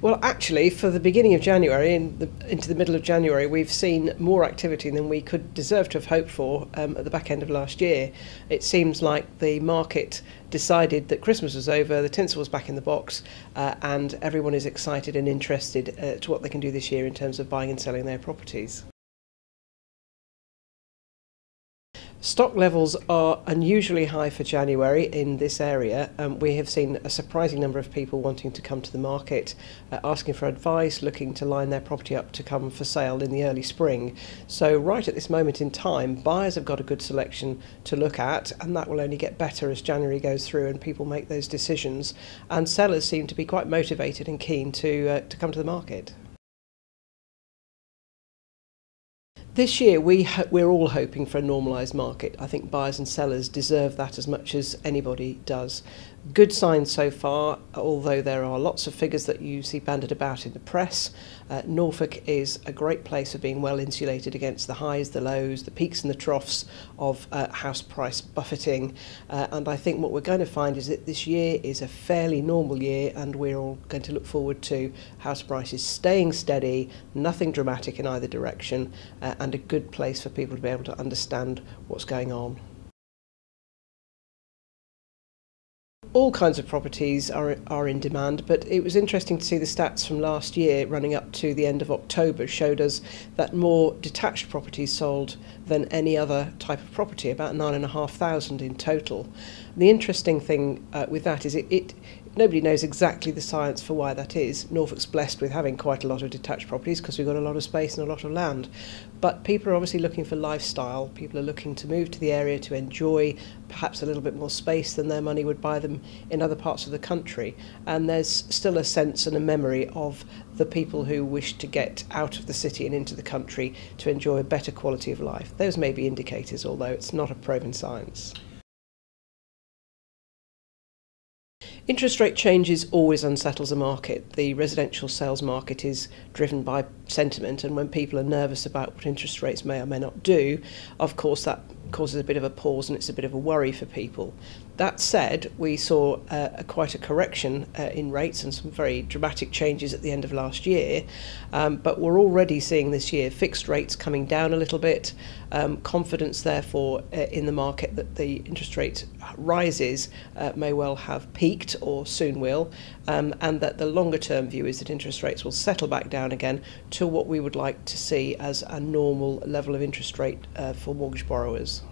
Well, actually, for the beginning of January into the middle of January, we've seen more activity than we could deserve to have hoped for at the back end of last year. It seems like the market decided that Christmas was over, the tinsel was back in the box, and everyone is excited and interested to what they can do this year in terms of buying and selling their properties. Stock levels are unusually high for January in this area. We have seen a surprising number of people wanting to come to the market, asking for advice, looking to line their property up to come for sale in the early spring. So right at this moment in time, buyers have got a good selection to look at, and that will only get better as January goes through and people make those decisions. And sellers seem to be quite motivated and keen to come to the market. This year we're all hoping for a normalised market. I think buyers and sellers deserve that as much as anybody does. Good signs so far, although there are lots of figures that you see bandied about in the press. Norfolk is a great place for being well insulated against the highs, the lows, the peaks and the troughs of house price buffeting. And I think what we're going to find is that this year is a fairly normal year, and we're all going to look forward to house prices staying steady, nothing dramatic in either direction, and a good place for people to be able to understand what's going on. All kinds of properties are in demand, but it was interesting to see the stats from last year running up to the end of October showed us that more detached properties sold than any other type of property, about 9,500 in total. The interesting thing with that is nobody knows exactly the science for why that is. Norfolk's blessed with having quite a lot of detached properties because we've got a lot of space and a lot of land. But people are obviously looking for lifestyle. People are looking to move to the area to enjoy perhaps a little bit more space than their money would buy them in other parts of the country. And there's still a sense and a memory of the people who wish to get out of the city and into the country to enjoy a better quality of life. Those may be indicators, although it's not a proven science. Interest rate changes always unsettles a market. The residential sales market is driven by sentiment, and when people are nervous about what interest rates may or may not do, of course that causes a bit of a pause and it's a bit of a worry for people. That said, we saw quite a correction in rates and some very dramatic changes at the end of last year, but we're already seeing this year fixed rates coming down a little bit, confidence therefore in the market that the interest rate rises may well have peaked or soon will, and that the longer term view is that interest rates will settle back down again to what we would like to see as a normal level of interest rate for mortgage borrowers.